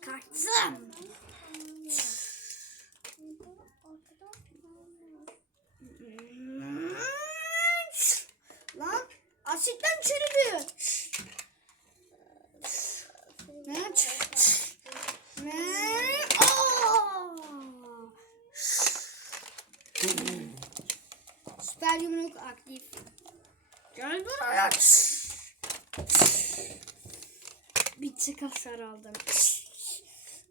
Kaçtım. Lan asitten çürüdü. Ne? Ne? Süper yumruk aktif. Gel buraya. Tık hasar aldım.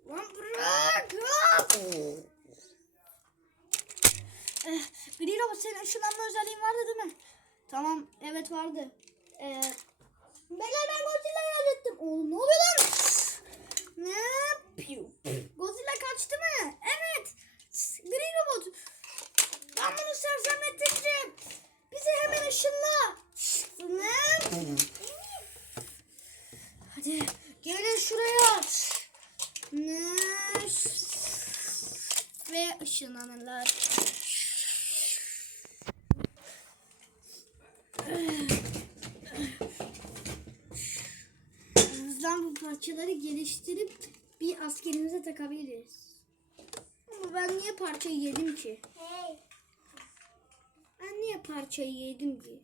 Lan bırak. Eh, Gri Robot senin ışınlanma özelliğin vardı değil mi? Tamam evet vardı. Ee, Bekle ben Godzilla'yı hallettim. Oğlum ne oluyor lan? Ne yapıyor? Godzilla kaçtı mı? Evet. Gri Robot. Ben bunu sersemlettireceğim. Bizi hemen ışınla. Ne? Hadi gelin şuraya. Ne? Ve ışınlanırlar. Hızlan bu parçaları geliştirip bir askerimize takabiliriz. Ama ben niye parçayı yedim ki? Hey. Ben niye parçayı yedim ki?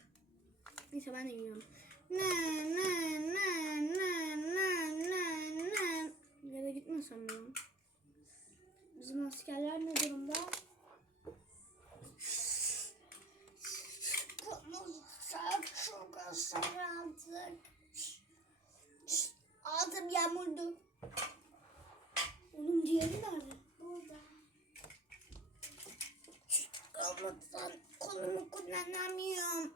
Neyse ben de yiyorum. Ne ne ne ne ne ne ne. Ya? Bizim askerler ne durumda? Konuşsak çok ısrarladık. Aldım yağmurdu. Oğlum diğeri nerede? Burada. Robottan kolumu kullanamıyorum.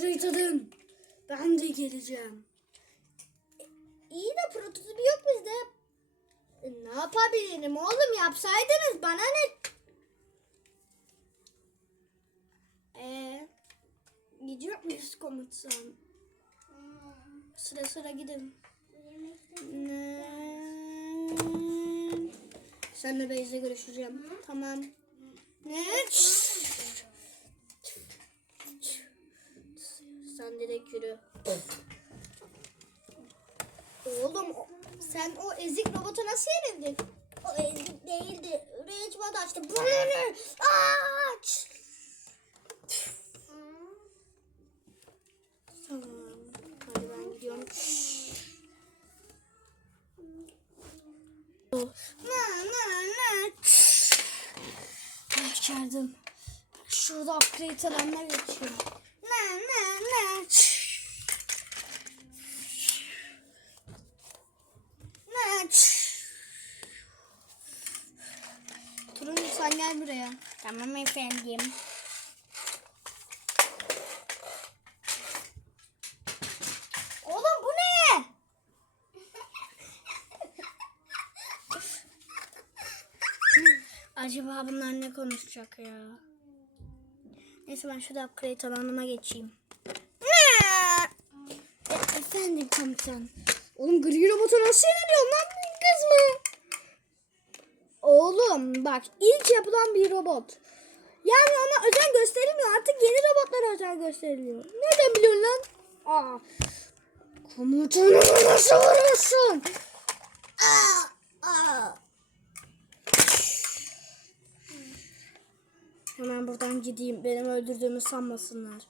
Alın. Ben de geleceğim. İyi de prototipi yok bizde. Ne yapabilirim oğlum yapsaydınız bana ne? Ee, gidiyor muyuz komutan? Sıra sıra gidelim. Senle Beyza görüşeceğim. Tamam. Ne? Sen direkt yürü. Oğlum o- sen o ezik robota nasıl yenildin? O ezik değildi. Rage açtı. Bu ne ne? Aç! Tamam. Hadi ben gidiyorum. Ne ne ne? Başardım. Şurada upgrade alanına geçeyim. Turuncu sen gel buraya. Tamam efendim. Oğlum bu ne? Acaba bunlar ne konuşacak ya? Neyse ben şurada upgrade alanıma geçeyim. E, efendim komutan. Oğlum gri robota nasıl yeniliyor lan kız mı? Oğlum bak ilk yapılan bir robot. Yani ona özen gösterilmiyor. Artık yeni robotlara özen gösteriliyor. Nereden biliyorsun lan? Aa. Komutanıma nasıl vuruyorsun? Aa, aa. Hemen buradan gideyim. Benim öldürdüğümü sanmasınlar.